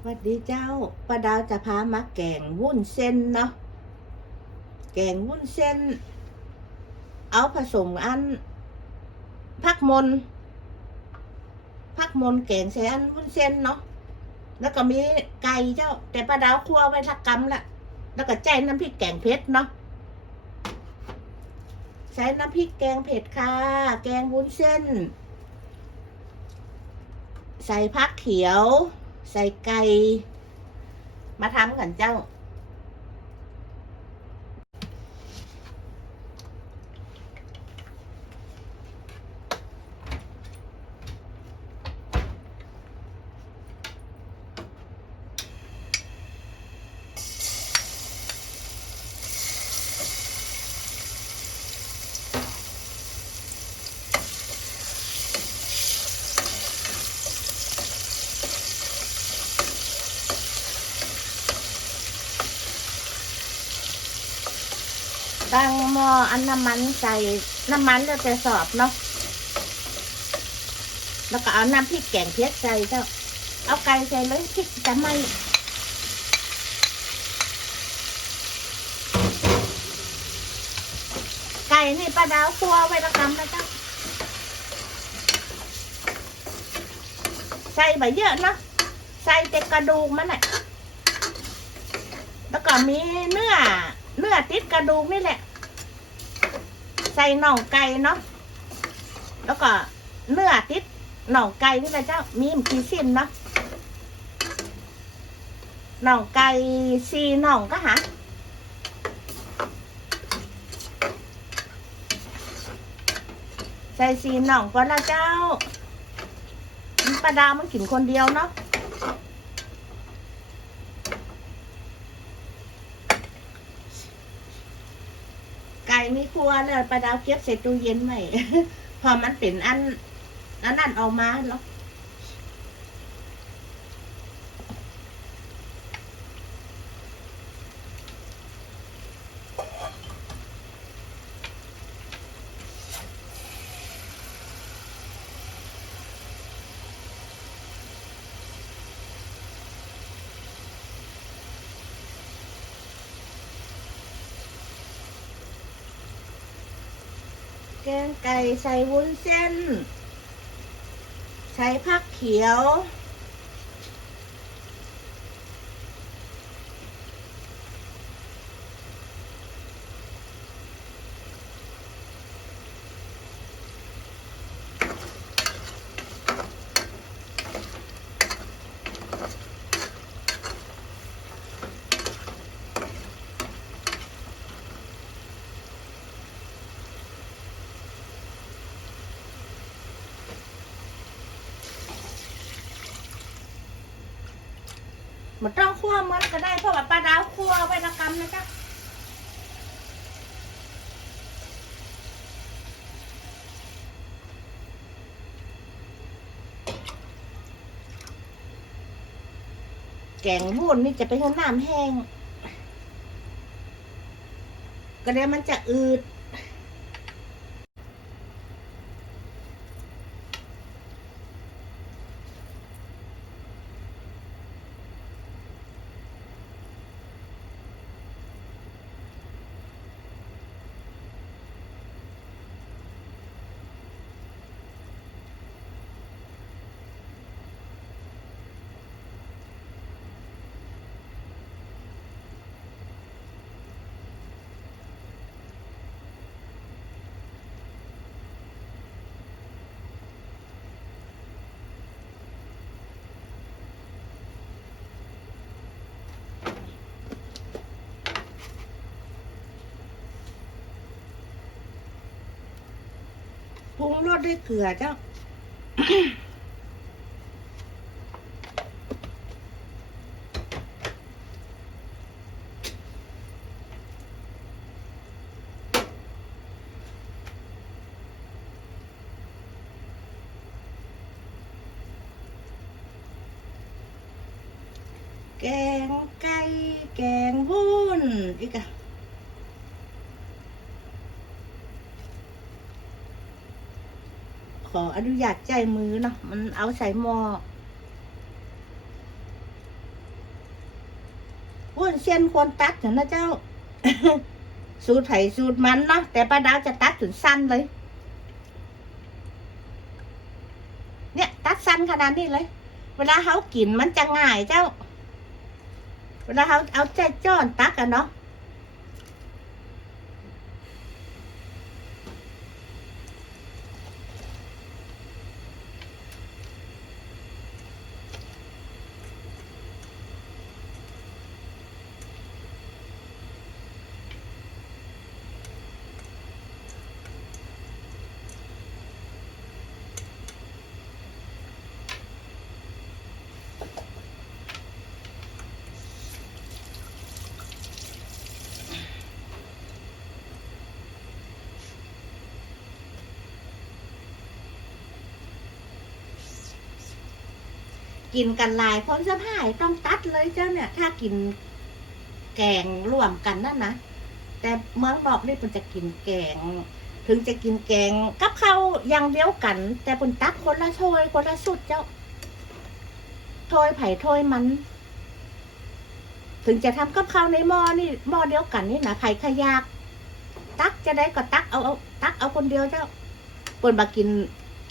สวัสดีเจ้าป้าดาวจะพามาแกงวุ้นเส้นเนาะ แกงวุ้นเส้น เอาผสมอันพักมน พักมนแกงใส่อันวุ้นเส้นเนาะ แล้วก็มีไก่เจ้า แต่ป้าดาวคั่วไว้ทักกำละ แล้วก็ใจน้ำพริกแกงเผ็ดเนาะ ใส่น้ำพริกแกงเผ็ดค่ะ แกงวุ้นเส้น ใส่ผักเขียว ใส่ไก่มาทำกันเจ้า ตั้งหม้ออันน้ำมันใส่น้ำมันเราจะสอบเนาะแล้วก็เอาน้ำพริกแกงเผ็ดใส่เจ้าเอาไก่ใส่เลยพริกจะไม่ไก่นี่ป้าดาวคั่วไว้ละกำนะเจ้าใส่ใบเยอะเนาะใส่แต่กระดูกมันแหละแล้วก็มีเนื้อเนื้อติดกระดูกนี่แหละ ใส่หน่องไก่เนาะแล้วก็เนื้อติดหน่องไก่นี่แหละเจ้ามีมกี่สิ้นเนาะหน่องไก่ซีหน่องก็หาใส่ซีหน่องก่อนละเจ้าปลาดาวมันกินคนเดียวเนาะ ไก่มีครัวแล้วปลาดาวเก็บใส่ตู้เย็นไว้ พอมันเป็นอัน อันนั้นเออกมาแล้ว แกงไก่ใส่วุ้นเส้น ใช้ผักเขียว มันต้องคั่วมันก็ได้เพราะว่าปลาดาวคั่วไว้ละกำนะจ๊ะแกงบุ่นนี่จะเป็นน้ำแห้ง ก็เดี๋ยวมันจะอืด ปรุงรสด้วยเกลือเจ้า แกงไก่แกงวุ้นอีกอะ ออนุญาตใจมือเนาะมันเอาใส่หม้อวุ้นเส้นควรตัดเถอะนะเจ้า สูตรไผ่สูตรมันเนาะแต่ป้าดาวจะตัดถึงสั้นเลย เนี่ยตัดสั้นขนาดนี้เลย เวลาเขากินมันจะง่ายเจ้า เวลาเขาเอาใจจ้อนตักกันเนาะ กินกันหลายคนสะพายต้องตัดเลยเจ้าเนี่ย ถ้ากินแกงร่วมกันนั่นนะแต่เมืองนอกนี่มันจะกินแกง ถึงจะกินแกงกับข้าวอย่างเดียวกัน แต่ป็นตักคนละถ้วยคนละสุดเจ้าถ้วยไผ่ถ้วยมัน ถึงจะทำกับข้าวในหม้อนี่หม้อเดียวกันนี่นะไผ่ขยาก ตักจะได้ก็ตักเอาเอาตักเอาคนเดียวเจ้าปินมากิน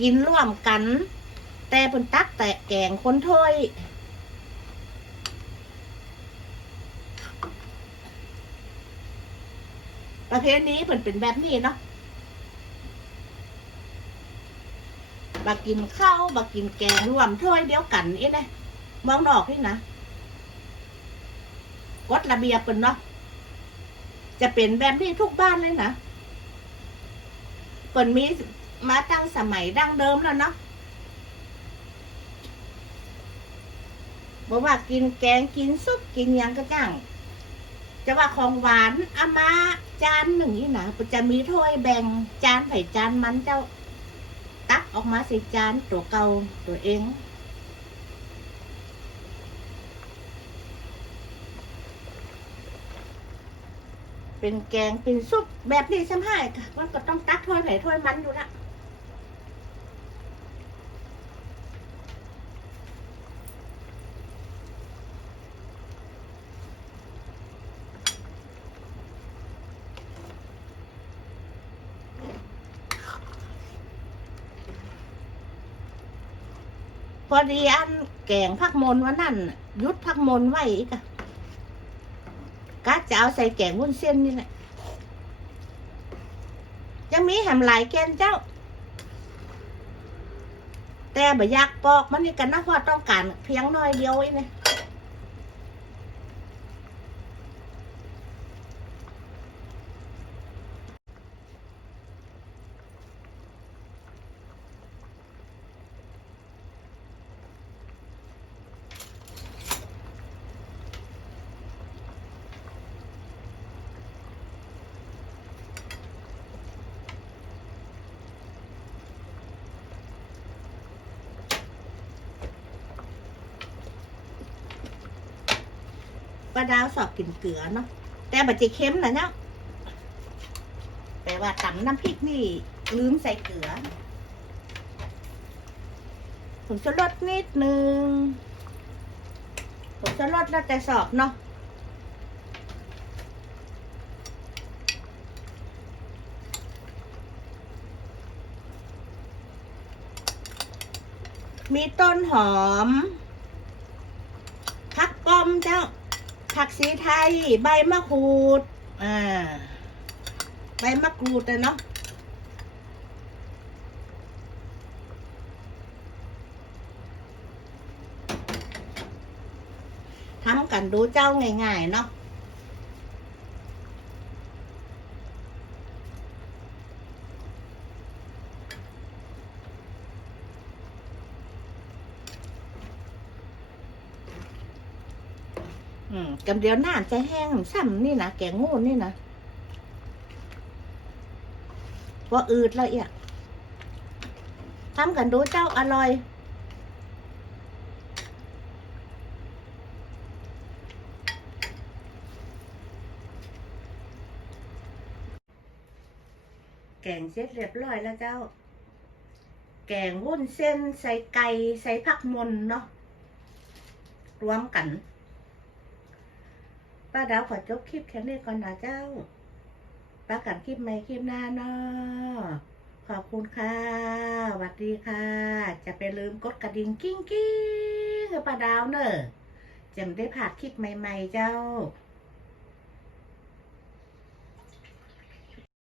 กินร่วมกัน แต่เปินตักแต่แกงคนถ้วยประเภทนี้เปินเป็นแบบนี้เนาะมากินข้าวมากินแกงรวมถ้วยเดียวกันนี่นะมองนอกนี่นะกฎระเบียบเป็นเนาะจะเป็นแบบนี้ทุกบ้านเลยนะเปินมีมาตั้งสมัยดั้งเดิมแล้วเนาะ บอกว่ากินแกงกินซุปกินยังก็จ้างจะว่าของหวานอามาจานหนึ่งนี่นะจะมีถ้วยแบ่งจานไผ่จานมันเจ้า ตักออกมาใส่จานตัวเก่าตัวเองเป็นแกงเป็นซุปแบบนี้ซ้ำให้ค่ะมันก็ต้องตักถ้วยไผ่ถ้วยมันอยู่ละ อดีอันแกงพักมนวันนั้นยุดพักมนไว้อีกอะกะจะเอาใส่แกงวุ้นเส้นนี่แหละยังมีแหมหลายแกนเจ้า แต่บ่อยากปอกมันนี่กันนะเพราะต้องการเพียงน้อยเดียวเองนะ ป้าดาวสอบกินเกลือเนาะแต่บัจะเค็มนะเนาะแต่ว่าตำน้ำพริกนี่ ลืมใส่เกลือผมจะลดนิดนึงผมจะลดแล้วแต่สอบเนาะมีต้นหอมผักป้อมเจ้า ผักสีไทย ใบมะกรูดอ่าใบมะกรูดเลยเนาะทำกันดูเจ้าง่ายๆเนาะ อืมกำเดี๋ยวหน้าจะแห้งซ้ำนี่นะแกงงูนี่นะว่าอืดละเอียดทำกันดูเจ้าอร่อย แกงเสร็จเรียบร้อยแล้วเจ้า แกงวุ้นเส้นใส่ไก่ใส่ผักมนเนาะรวมกัน ป้าดาวขอจบคลิปแค่นี้ก่อนนะเจ้าป้ากันคลิปใหม่คลิปหน้าเนาะขอบคุณค่ะสวัสดีค่ะ จะไปลืมกดกระดิ่งกิ้งกิ้งป้าดาวเนอะจะไม่ได้พลาดคลิปใหม่ ๆ เจ้า